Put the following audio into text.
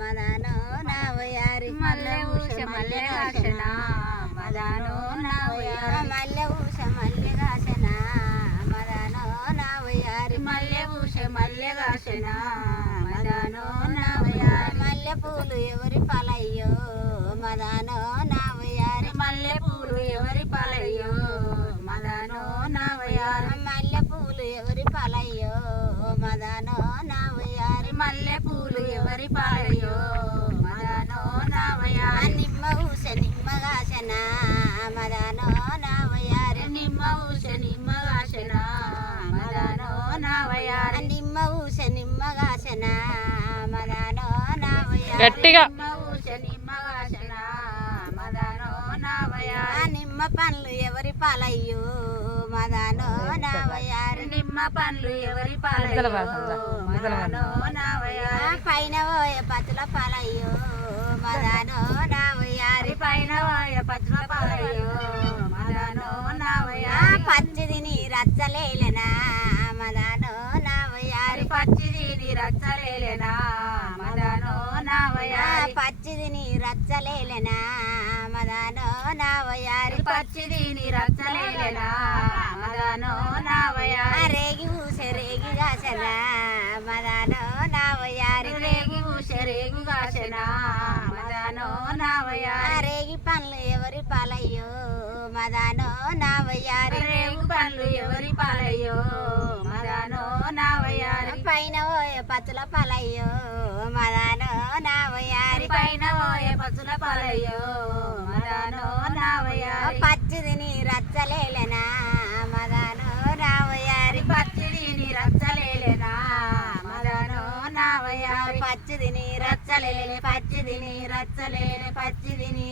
మదానో నా వయారి మల్లె ఊస మల్లె కాసిన మదానో నా వయారి మల్లె ఊస మల్లె కాసిన మదానో నా వయారి మల్లె ఊస మల్లె కాసిన మదానో నా వయారి మల్లె పూలు ఎవరి పాలయ్యో? మదానో నా వయారి మల్లె పూలు ఎవరి పాలయ్యో? మదానో నా వయారి మల్లె పూలు ఎవరి పాలయ్యో మదానో నా వయారి మల్లె పూలు ఎవరి పాలయ్యో మదానో నా వయారి నిమ్మ ఊస నిమ్మ కాసిన మదానో నా వయారి నిమ్మ ఊస నిమ్మ కాసిన మదానో నా వయారి నిమ్మ ఊస నిమ్మ కాసిన మదానో నా వయారి గట్టిగా నిమ్మ పండ్లు ఎవరి పాలయ్యో? మదానో నా వయారి నిమ్మ పండ్లు ఎవరి పాలయ్యో? మదానో నా ఆ వయారి పైన పోయ పతుల పాలయ్యో? మదానో పచ్చిది నీ రచ్చలేలనా? మదానో నా వయారి. పచ్చిది నీ రచ్చలేలేనా మదానో నా ఆ వయారి పచ్చిది నీ రచ్చలేలనా మదానో నా వయారి. పచ్చిది నీ రచ్చలేలేనా మదానో నా ఆ వయారి రేగి ఊసే రేగి కాసనా మదానో నా వయారి రేగు రేగు కాసిన మదానో నా ఆ వయారి రేగి పండ్లు ఎవరి పాలయ్యో? మదానో నా వయారి రేగు పండ్లు ఎవరి పాలయ్యో? మదానో నా వయారి పైన పోయ పతుల పాలయ్యో? మదానో నా వయారి పైన పోయే పచ్చుల పాలయ్యో? మదానో నా వయారి పచ్చిది నీ రచ్చలేలనా? పచ్చిది నీ రచ్చలేని పచ్చిది నీ